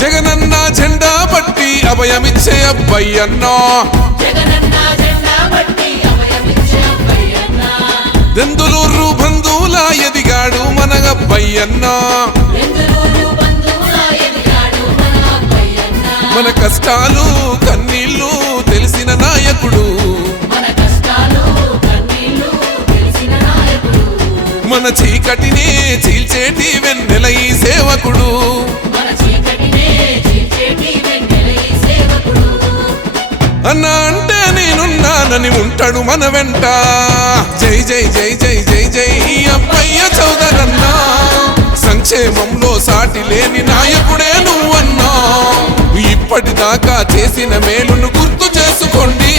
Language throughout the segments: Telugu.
జగనన్న జెండా పట్టి అభయమిచ్చే అబ్బయ్యన్నో. జగనన్న దెందులూరు బంధువులా ఎదిగాడు మన అబ్బయ్యన్న. మన కష్టాలు కన్నీళ్ళు తెలిసిన నాయకుడు. మన చీకటిని చీల్చేటి వెన్నెల ఈ సేవకుడు. అన్న అంటే నేనున్నానని ఉంటాడు మన వెంట. జై జై జై జై జై జై అబ్బయ్య చౌదరన్నా. సంక్షేమంలో సాటి లేని నాయకుడే నువ్వన్నా. ఇప్పటిదాకా చేసిన మేలును గుర్తు చేసుకోండి.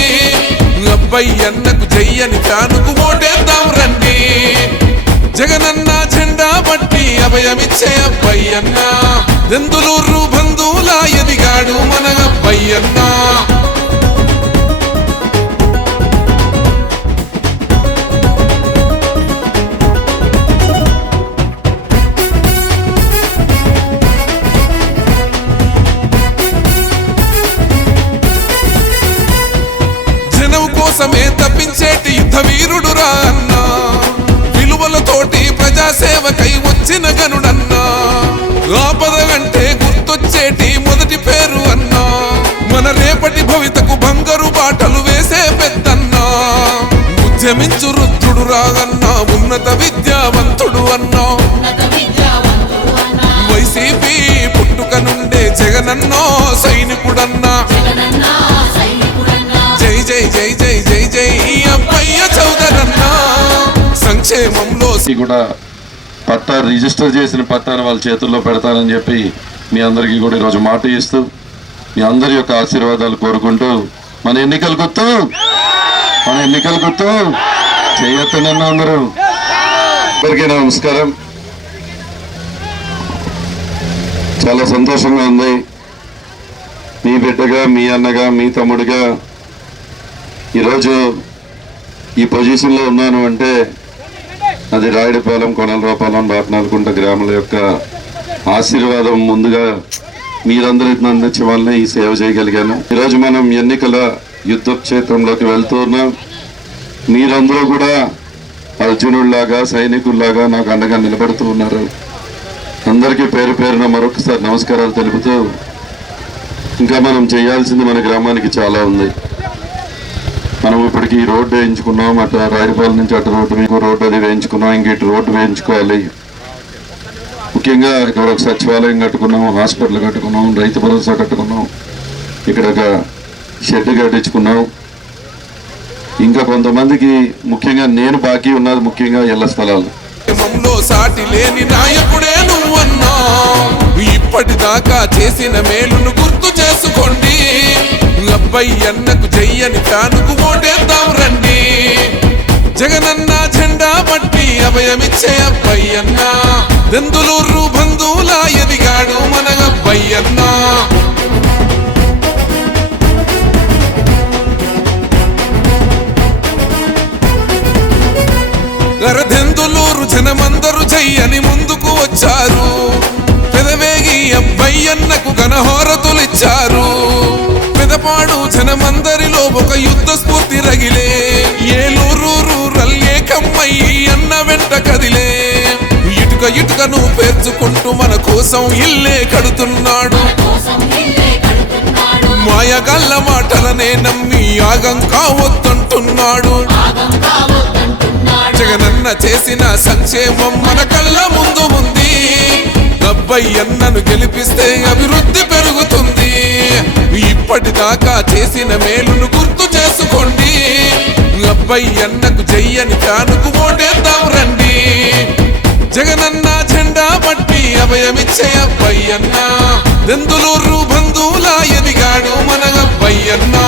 అబ్బయ్యన్నకు జయ్యని ఫ్యానుకు ఓటేద్దాం రండి. జగనన్న జెండా బట్టి అభయమిచ్చే అబ్బయ్యన్న. దెందులూరు బంధువులా ఎదిగాడు మన అబ్బయ్యన్నా. ఉన్నత విద్యావంతుడు అన్నా అన్న వైసీపీ పుట్టుక నుండే జగనన్నో సైనికుడన్నా. జై జై జై జై జై జై అబ్బయ్య చౌదరన్నా. సంక్షేమంలో కూడా పట్టా రిజిస్టర్ చేసిన పట్టాను వాళ్ళ చేతుల్లో పెడతానని చెప్పి మీ అందరికీ కూడా ఈరోజు మాట ఇస్తూ మీ అందరి యొక్క ఆశీర్వాదాలు కోరుకుంటూ మన ఎన్నికల గుర్తు మన ఎన్నికల గుర్తు. చేయొత్తనన్న అందరూ అందరికీ నమస్కారం. చాలా సంతోషంగా ఉంది. మీ బిడ్డగా మీ అన్నగా మీ తమ్ముడిగా ఈరోజు ఈ పొజిషన్లో ఉన్నాను అంటే అది రాయుడిపాలెం కొనలరాపాలెం బాపనాలకుంట గ్రామాల యొక్క ఆశీర్వాదం ముందుగా మీరందరూ అందించే వాళ్ళని ఈ సేవ చేయగలిగాను. ఈరోజు మనం ఎన్నికల యుద్ధ క్షేత్రంలోకి వెళ్తూ ఉన్నాం. మీరందరూ కూడా అర్జునుడిలాగా సైనికుల్లాగా నాకు అండగా నిలబడుతూ ఉన్నారు. అందరికీ పేరు పేరున మరొకసారి నమస్కారాలు తెలుపుతూ ఇంకా మనం చేయాల్సింది మన గ్రామానికి చాలా ఉంది. మనం ఇప్పటికి ఈ రోడ్డు వేయించుకున్నాం అటు రాయలపాలెం నుంచి అటు రోడ్డు మీకు రోడ్డు అది వేయించుకున్నాం ఇంక ఇటు రోడ్డు వేయించుకోవాలి. ముఖ్యంగా ఇక్కడ ఒక సచివాలయం కట్టుకున్నాం హాస్పిటల్ కట్టుకున్నాం రైతు భరోసా కట్టుకున్నాం. ఇక్కడ ఒక షెడ్ కట్టించుకున్నాం. ఇంకా కొంతమందికి ముఖ్యంగా నేను బాకీ ఉన్నది ముఖ్యంగా ఇళ్ళ స్థలాలు. సాటి లేని నాయకుడే నువ్వన్నా. ఇప్పటిదాకా చేసిన మేలును గుర్తు చేసుకోండి. అబ్బయ్యన్నకు జయ్యని తానుకు ఓటేద్దాం రండి. జగనన్న జెండా పట్టి అభయమిచ్చే అబ్బయ్యన్న. దెందులూరు బంధువులా ఎదిగాడు మనగబ్బాయి అన్నా జనమందరు చెయ్యని ముందుకు వచ్చారు. పెదవేగి అబ్బయ్యన్నకు ఘనహోరతులిచ్చారు. పెదపాడు జనమందరిలో ఒక యుద్ధ స్ఫూర్తి రగిలే. ఏలూరు రూరల్ అన్న వెంట కదిలే. ఇటుక ఇటుకను పేర్చుకుంటూ మన కోసం ఇల్లే కడుతున్నాడు. మాయగల్ల మాటలనే నమ్మి యాగం కావద్దంటున్నాడు. చేసిన సంక్షేమం మన కళ్ళ ముందు ఉంది. అబ్బయ్యన్నను గెలిపిస్తే అభివృద్ధి పెరుగుతుంది. ఇప్పటిదాకా చేసిన మేలును గుర్తు చేసుకోండి. అబ్బయ్యన్నకు జయ్యని కానుకు ఓటేద్దాం రండి. జగనన్న జెండా పట్టి అభయమిచ్చే అబ్బయ్యన్న. దెందులూరు బంధువుల ఎదిగాడు మన అన్నా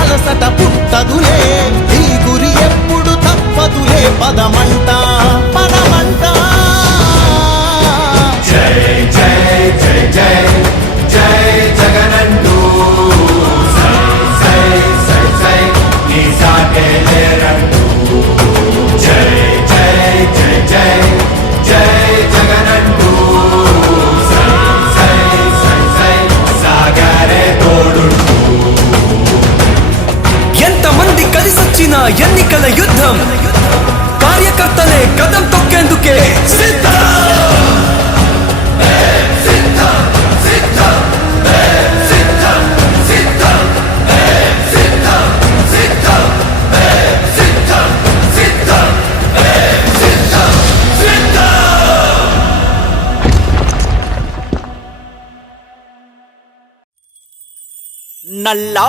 అలసట పుట్టదులే. యుద్ధం కార్యకర్తలే కదం తొక్కేందుకే సిద్ధం. నల్లా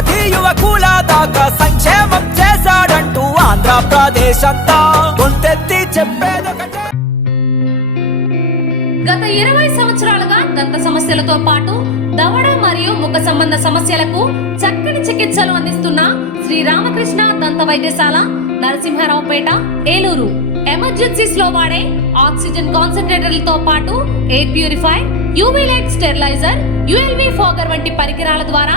నుంచి యువకుల దాకా సంక్షేమం చేశాడంటూ ఆంధ్రప్రదేశ్ అంతా. గొంతెత్తి చెప్పేదొకటే. గత ఇరవై సంవత్సరాలుగా దంత సమస్యలతో పాటు దవడ మరియు ముఖ సంబంధ సమస్యలకు చక్కని చికిత్సలు అందిస్తున్న శ్రీ రామకృష్ణ దంత వైద్యశాల నరసింహారావుపేట ఏలూరు. ఎమర్జెన్సీస్లో వాడే ఆక్సిజన్ కాన్సన్ట్రేటర్లతో పాటు air purifier UV light steriliser ULV fogger వంటి పరికరాల ద్వారా